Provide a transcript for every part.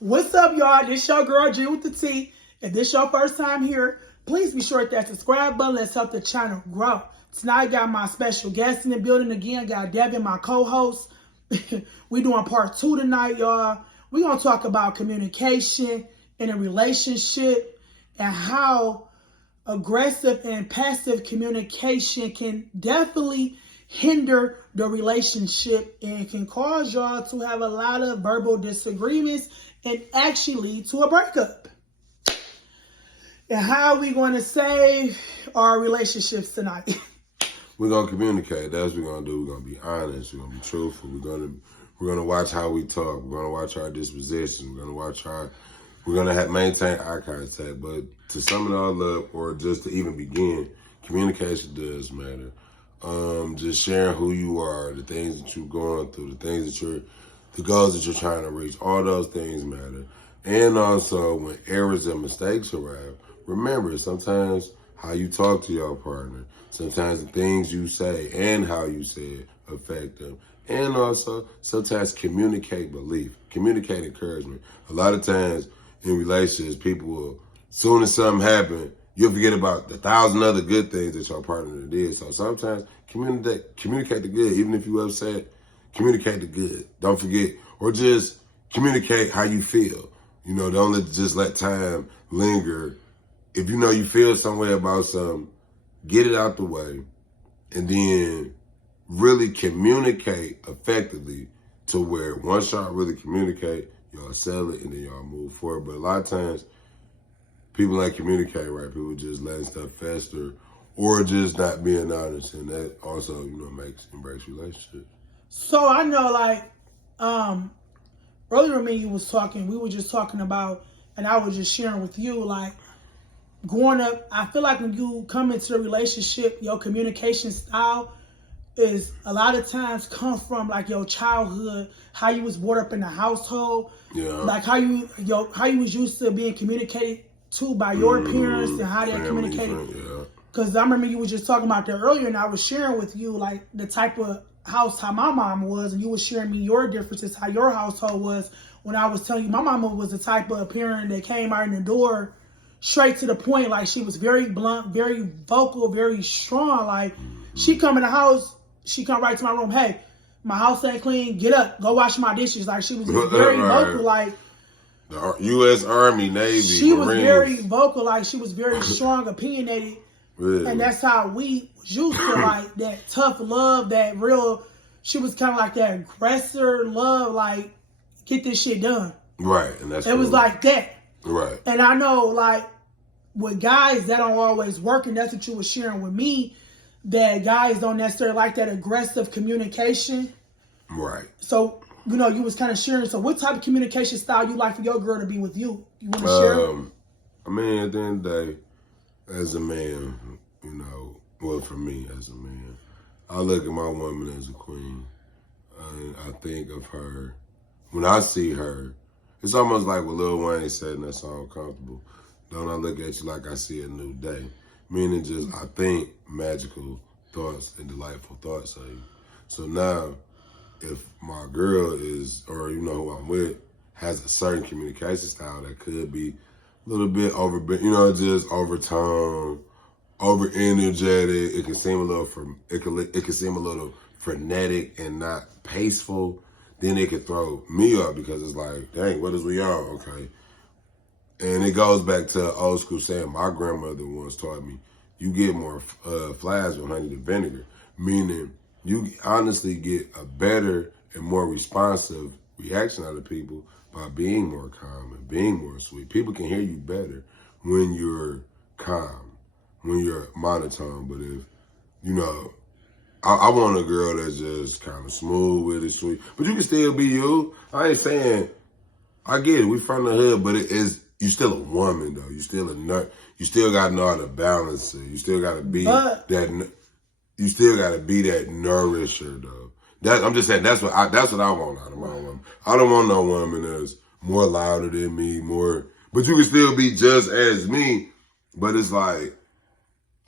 What's up, y'all? This your girl, G with the T. If this your first time here, please be sure to hit that subscribe button. Let's help the channel grow. Tonight, I got my special guest in the building again. Got Devin, my co-host. We doing part 2 tonight, y'all. We're going to talk about communication in a relationship and how aggressive and passive communication can definitely hinder the relationship and can cause y'all to have a lot of verbal disagreements and actually lead to a breakup. And how are we going to save our relationships tonight? We're gonna communicate. That's what we're gonna do. We're gonna be honest. We're gonna be truthful. We're gonna watch how we talk. We're gonna watch our disposition. We're gonna maintain eye contact. But to sum it all up, or just to even begin, communication does matter. Just sharing who you are, the things that you're going through, the goals that you're trying to reach, all those things matter. And also, when errors and mistakes arrive, remember, sometimes how you talk to your partner, sometimes the things you say and how you say it affect them. And also, sometimes communicate belief, communicate encouragement. A lot of times in relationships, people will, as soon as something happens, you'll forget about the 1,000 other good things that your partner did. So sometimes communicate the good. Even if you upset, communicate the good. Don't forget, or just communicate how you feel. You know, don't just let time linger. If you know you feel some way about something, get it out the way, and then really communicate effectively to where once y'all really communicate, y'all settle it and then y'all move forward. But a lot of times, people ain't communicate right. People just letting stuff fester or just not being honest, and that also, makes and breaks relationships. So I know, earlier when you was talking, we were just talking about, and I was just sharing with you, growing up, I feel like when you come into a relationship, your communication style is a lot of times come from your childhood, how you was brought up in the household, how you was used to being communicated to by your parents and how they communicated. Because I remember you were just talking about that earlier, and I was sharing with you the type of house how my mom was, and you were sharing me your differences, how your household was. When I was telling you, my mama was the type of parent that came out in the door straight to the point. She was very blunt, very vocal, very strong. She come in the house, she come right to my room. Hey, my house ain't clean. Get up, go wash my dishes. She was just very vocal. The U.S. Army, Navy, she Marines. Was very vocal. She was very strong, opinionated, and that's how we was used to that tough love, that real. She was kind of like that aggressor love, get this shit done. Right, and that's it was like that. Right. And I know, with guys, that don't always work, and that's what you were sharing with me, that guys don't necessarily like that aggressive communication. Right. So, you was kind of sharing. So what type of communication style you like for your girl to be with you? You want to share it? I mean, at the end of the day, as a man, for me as a man, I look at my woman as a queen. And I think of her, when I see her, it's almost like what Lil Wayne said in that song, Comfortable. Don't I look at you like I see a new day? Meaning just, I think magical thoughts and delightful thoughts of you. So now, if my girl is, or who I'm with, has a certain communication style that could be a little bit just overtone, over energetic, it can seem a little frenetic and not paceful, then it could throw me up because it's like, dang, what is we on? Okay. And it goes back to old school saying my grandmother once taught me, you get more flies with honey than vinegar. Meaning you honestly get a better and more responsive reaction out of people by being more calm and being more sweet. People can hear you better when you're calm, when you're monotone. But if, I want a girl that's just kind of smooth with it, sweet. But you can still be you. I ain't saying, I get it, we from the hood, but you still a woman though. You still a nut. You still got to know how to balance it. You still got to be You still got to be that nourisher though. I'm just saying that's what I want out of my woman. I don't want no woman that's more louder than me, but you can still be just as me. But it's like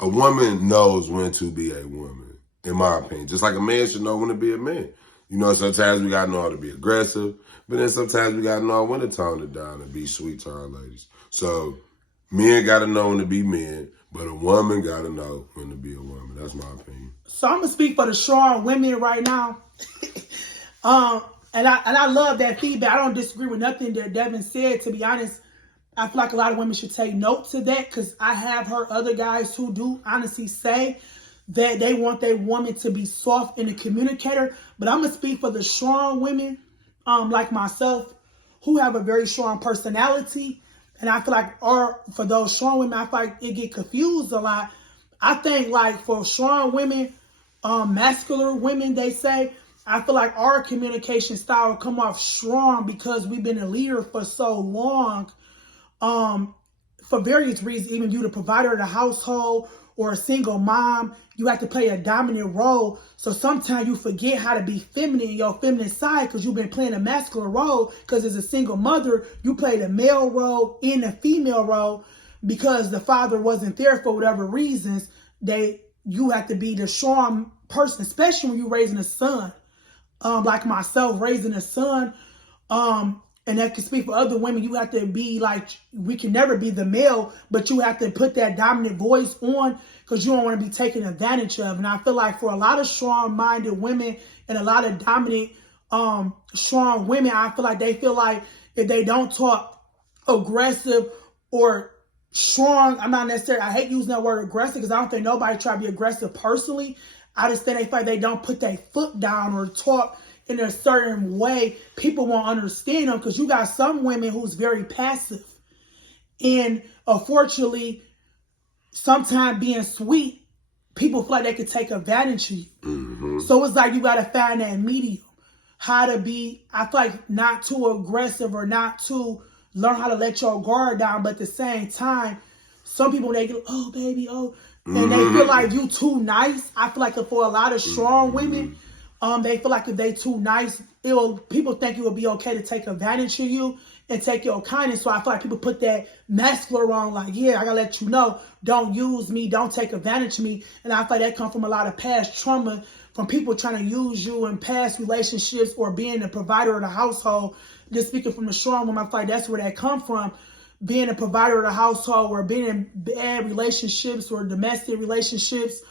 a woman knows when to be a woman. In my opinion, just like a man should know when to be a man. You know, sometimes we gotta know how to be aggressive, but then sometimes we gotta know when to tone it down and be sweet to our ladies. So men gotta know when to be men, but a woman gotta know when to be a woman. That's my opinion. So I'm gonna speak for the strong women right now. And I love that feedback. I don't disagree with nothing that Devin said. To be honest, I feel like a lot of women should take note to that, because I have heard other guys who do honestly say that they want their woman to be soft and a communicator. But I'm gonna speak for the strong women, like myself, who have a very strong personality. And I feel like, for those strong women, I feel like it get confused a lot. I think like for strong women, masculine women, they say, I feel like our communication style will come off strong because we've been a leader for so long. For various reasons, even you the provider of the household or a single mom, you have to play a dominant role. So sometimes you forget how to be feminine, your feminine side, because you've been playing a masculine role. Because as a single mother, you play the male role and the female role because the father wasn't there for whatever reasons. You have to be the strong person, especially when you're raising a son. Like myself, raising a son, and that can speak for other women. You have to be like, we can never be the male, but you have to put that dominant voice on because you don't want to be taken advantage of. And I feel like for a lot of strong-minded women and a lot of dominant, strong women, I feel like they feel like if they don't talk aggressive or strong, I'm not necessarily, I hate using that word aggressive because I don't think nobody try to be aggressive personally. I just think they feel like they don't put their foot down or talk in a certain way, people won't understand them, because you got some women who's very passive. And unfortunately, sometimes being sweet, people feel like they could take advantage of you. Mm-hmm. So it's like you got to find that medium. How to be, I feel like, not too aggressive or not too, learn how to let your guard down, but at the same time, some people, they go, oh, baby, oh, and they feel like you too nice. I feel like for a lot of strong women, they feel like if they too nice, people think it will be okay to take advantage of you and take your kindness. So I feel like people put that masculine on, like, yeah, I gotta let you know, don't use me, don't take advantage of me. And I feel like that comes from a lot of past trauma, from people trying to use you in past relationships or being the provider of the household. Just speaking from the strong woman, I feel like that's where that come from. Being a provider of the household or being in bad relationships or domestic relationships,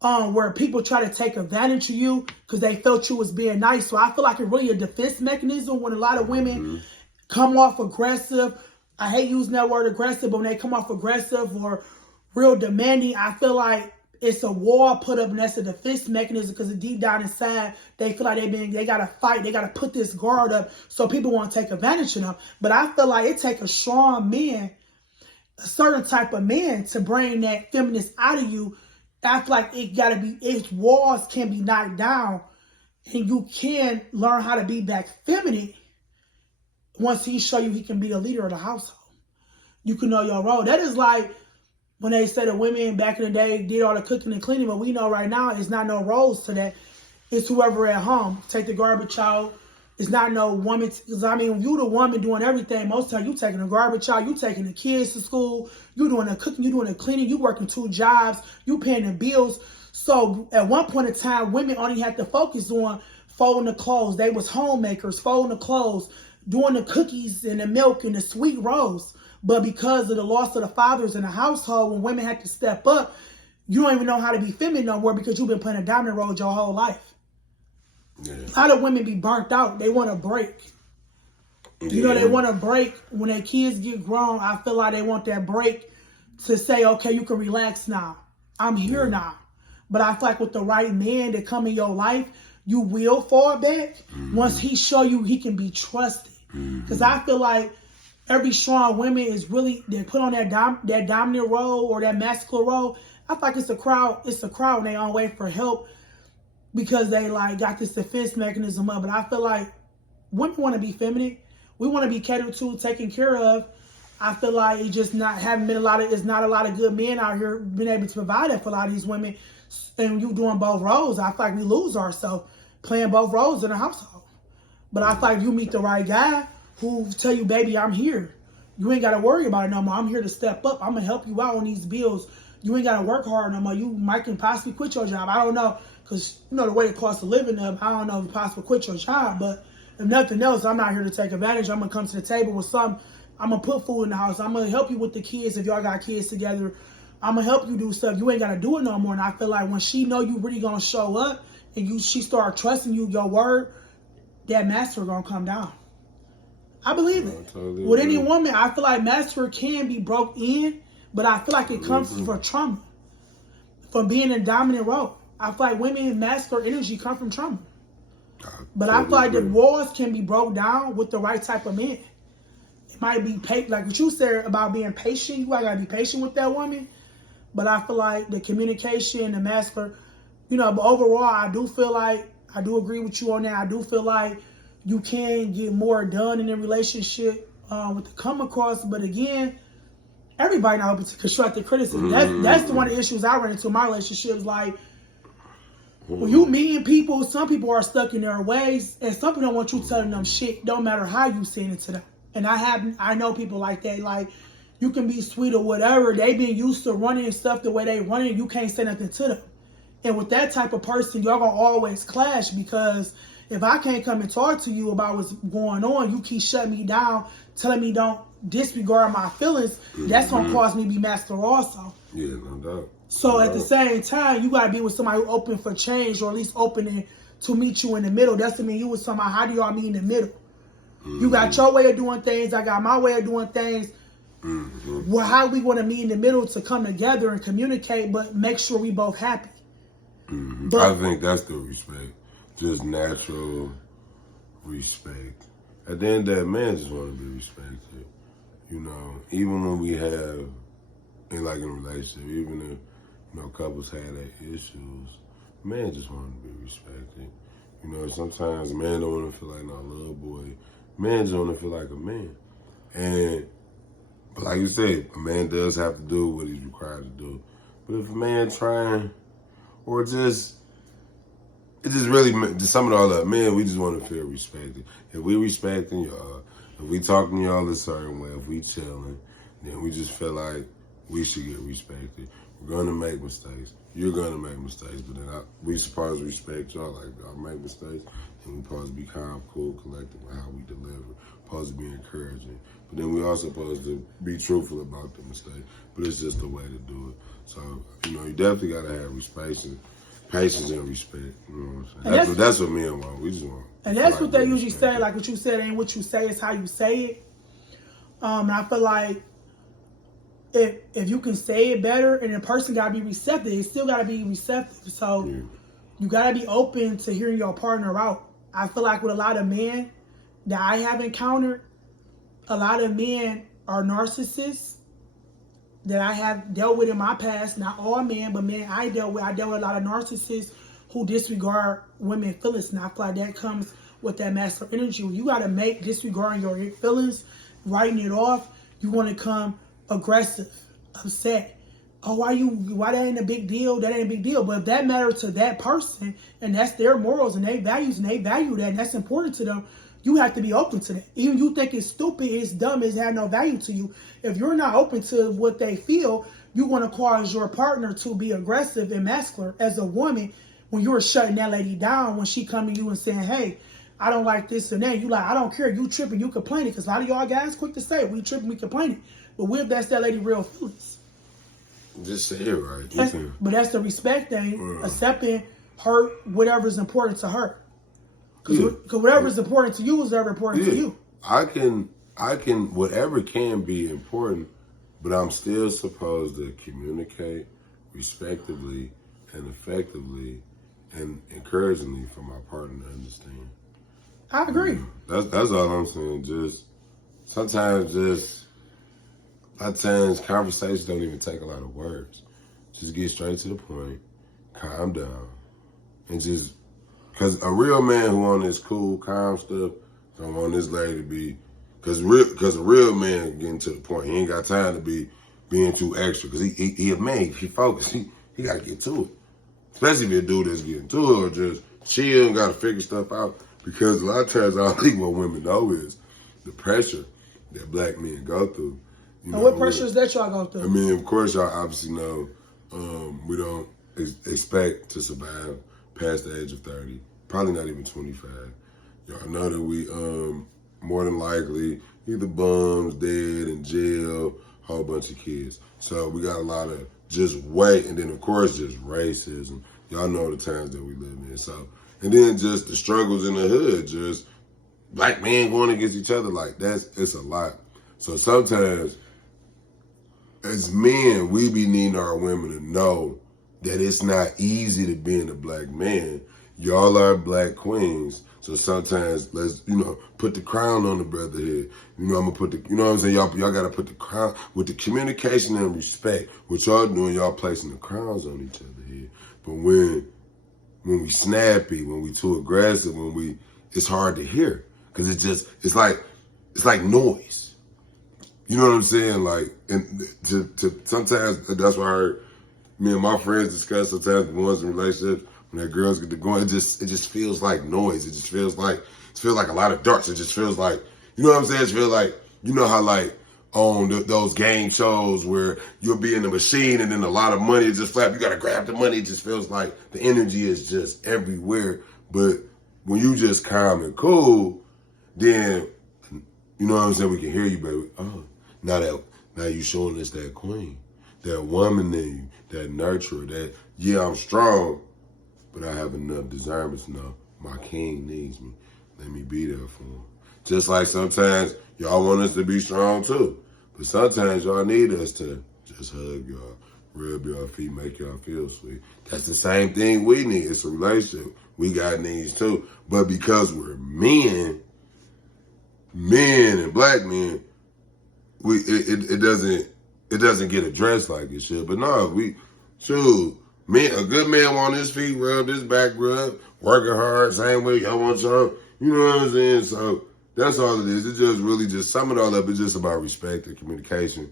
where people try to take advantage of you because they felt you was being nice. So I feel like it's really a defense mechanism when a lot of women come off aggressive. I hate using that word aggressive, but when they come off aggressive or real demanding, I feel like it's a wall put up, and that's a defense mechanism because deep down inside, they feel like they got to fight. They got to put this guard up so people want to take advantage of them. But I feel like it takes a strong man, a certain type of man, to bring that feminist out of you. I feel like its walls can be knocked down, and you can learn how to be back feminine once he show you he can be a leader of the household. You can know your role. That is like when they said that women back in the day did all the cooking and cleaning, but we know right now it's not no roles to that. It's whoever at home. Take the garbage out. It's not no woman, because I mean, you the woman doing everything. Most of the time, you taking the garbage out, you taking the kids to school, you doing the cooking, you doing the cleaning, you working 2 jobs, you paying the bills. So at one point in time, women only had to focus on folding the clothes. They was homemakers, folding the clothes, doing the cookies and the milk and the sweet rolls. But because of the loss of the fathers in the household, when women had to step up, you don't even know how to be feminine no more because you've been playing a dominant role your whole life. Yeah. A lot of women be burnt out. They want to break. Yeah. You know, they want to break when their kids get grown. I feel like they want that break to say, okay, you can relax now. I'm here now. But I feel like with the right man that come in your life, you will fall back once he show you he can be trusted. Because I feel like every strong woman is really, they put on that dominant role or that masculine role. I feel like it's a crowd and they on way for help, because they like got this defense mechanism up. But I feel like women want to be feminine. We want to be catered to, taken care of. I feel like it's just not it's not a lot of good men out here being able to provide that for a lot of these women. And you doing both roles, I feel like we lose ourselves playing both roles in the household. But I feel like you meet the right guy who tell you, baby, I'm here. You ain't got to worry about it no more. I'm here to step up. I'm going to help you out on these bills. You ain't got to work hard no more. You might can possibly quit your job. I don't know. because, you know, the way the cost of living up, I don't know if it's possible to quit your job, but if nothing else, I'm not here to take advantage. I'm going to come to the table with some, I'm going to put food in the house. I'm going to help you with the kids if y'all got kids together. I'm going to help you do stuff. You ain't got to do it no more. And I feel like when she know you really going to show up and she start trusting you, your word, that master going to come down. I believe it. Totally with any woman, I feel like master can be broke in, but I feel like it comes from trauma, from being in a dominant role. I feel like women in masculine energy come from trauma. But I feel like the walls can be broke down with the right type of man. It might be like what you said about being patient. You gotta be patient with that woman. But I feel like the communication, the masculine, you know, but overall, I do feel like, I do agree with you on that. I do feel like you can get more done in a relationship with the come across. But again, everybody not open to constructive criticism. That's the one of the issues I run into in my relationships. Like, when you meeting people, some people are stuck in their ways, and some people don't want you telling them shit, don't matter how you saying it to them. And I know people like that. Like, you can be sweet or whatever. They been used to running stuff the way they run it. You can't say nothing to them. And with that type of person, y'all gonna always clash, because if I can't come and talk to you about what's going on, you keep shutting me down, telling me don't disregard my feelings, that's gonna cause me to be master also. Yeah, no doubt. So at the same time, you gotta be with somebody who open for change, or at least opening to meet you in the middle. That's to mean you with somebody. How do y'all meet in the middle? You got your way of doing things. I got my way of doing things. Well, how we want to meet in the middle to come together and communicate, but make sure we both happy. But I think that's the respect, just natural respect. At the end of that, man just want to be respected. You know, even when we have, in a relationship, even if, you know, couples had their issues, man just want to be respected. You know, sometimes man don't want to feel like no little boy. Man just want to feel like a man. And, but like you said, a man does have to do what he's required to do. But if a man trying, or just, it just really, just sum it all up, man, we just want to feel respected. If we respecting y'all, if we talking to y'all a certain way, if we chilling, then we just feel like we should get respected. We're going to make mistakes. You're going to make mistakes, but then we supposed to respect y'all. Like, y'all make mistakes, and we supposed to be calm, cool, collected with how we deliver. Supposed to be encouraging. But then we also supposed to be truthful about the mistake. But it's just the way to do it. So, you know, you definitely got to have patience and respect. You know what I'm saying? That's what me and want. We just want. And that's what they usually say. Like what you said, ain't what you say, it's how you say it. And I feel like if you can say it better, and the person got to be receptive, it still got to be receptive. So you got to be open to hearing your partner out. I feel like with a lot of men that I have encountered, a lot of men are narcissists that I have dealt with in my past. Not all men, but men I dealt with a lot of narcissists who disregard women's feelings. And I feel like that comes with that masculine energy. You got to make disregarding your feelings, writing it off. You want to come aggressive, upset. Oh, why that ain't a big deal? That ain't a big deal. But if that matters to that person, and that's their morals and their values, and they value that, and that's important to them, you have to be open to that. Even you think it's stupid, it's dumb, it has no value to you. If you're not open to what they feel, you want to cause your partner to be aggressive and masculine as a woman when you're shutting that lady down when she come to you and saying, hey, I don't like this and that. You like, I don't care. You tripping, you complaining. Because a lot of y'all guys quick to say, we tripping, we complaining. But what if that's that lady real feelings? Just say it right. But that's the respect thing, accepting her, whatever's important to her. Because whatever's important to you is whatever important to you. I can, whatever can be important, but I'm still supposed to communicate respectively and effectively and encouragingly for my partner to understand. I agree. That's all I'm saying. Just sometimes conversations don't even take a lot of words. Just get straight to the point, calm down, and just, because a real man who on this cool, calm stuff don't want this lady to be, because a real man getting to the point, he ain't got time to be being too extra, because he a man, he focused, he got to get to it. Especially if a dude that's getting to it or just chill and got to figure stuff out, because a lot of times I don't think what women know is the pressure that black men go through. And what pressure is that y'all go through? I mean, of course, y'all obviously know we don't expect to survive past the age of 30, probably not even 25. Y'all know that we more than likely either bums, dead, in jail, whole bunch of kids. So we got a lot of just weight, and then of course just racism. Y'all know the times that we live in. So, and then just the struggles in the hood, just black men going against each other, like it's a lot. So sometimes as men, we be needing our women to know that it's not easy to being a black man. Y'all are black queens. So sometimes let's, put the crown on the brother head. I'm gonna put the, you know what I'm saying? Y'all gotta put the crown with the communication and respect. What y'all doing, y'all placing the crowns on each other head. But when we snappy, when we too aggressive, it's hard to hear. Cause it's like noise. You know what I'm saying? Like, and to sometimes that's what I heard me and my friends discuss sometimes the ones in relationships, when that girls get to going, it just feels like noise. It just feels like a lot of darts. It just feels like, you know what I'm saying? It feels like, you know how like on those game shows where you'll be in the machine and then a lot of money is just flat. You gotta grab the money. It just feels like the energy is just everywhere. But when you just calm and cool, then, you know what I'm saying? We can hear you, baby. Oh, now you showing us that queen, that woman in you, that nurturer, that, yeah, I'm strong, but I have enough discernment to know my king needs me. Let me be there for him. Just like sometimes y'all want us to be strong too, but sometimes y'all need us to just hug y'all, rub y'all feet, make y'all feel sweet. That's the same thing we need. It's a relationship. We got needs too, but because we're men and black men, it doesn't get addressed like it should. But no, a good man want his feet rubbed, his back rubbed, working hard, same way y'all want y'all. You know what I'm saying? So that's all it is. It's just really just sum it all up. It's just about respect and communication.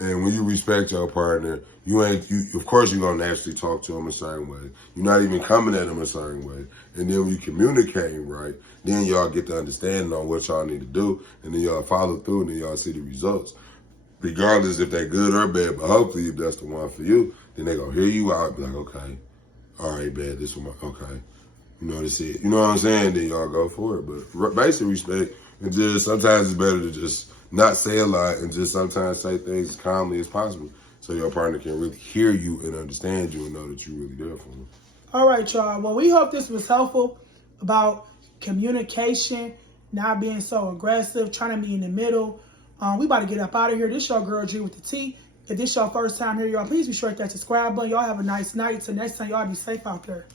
And when you respect your partner, of course you're gonna naturally talk to them a certain way. You're not even coming at them a certain way. And then when you communicating right, then y'all get the understanding on what y'all need to do, and then y'all follow through, and then y'all see the results. Regardless if they're good or bad, but hopefully if that's the one for you, then they gonna hear you out and be like, okay, all right, bad, this one, okay. That's it. You know what I'm saying? Then y'all go for it. But basic respect, and just sometimes it's better to just not say a lot and just sometimes say things as calmly as possible so your partner can really hear you and understand you and know that you're really there for them. All right, y'all. Well, we hope this was helpful about communication, not being so aggressive, trying to be in the middle. We about to get up out of here. This your girl G with the T. If this your first time here, y'all, please be sure to hit that subscribe button. Y'all have a nice night. Till next time, y'all be safe out there.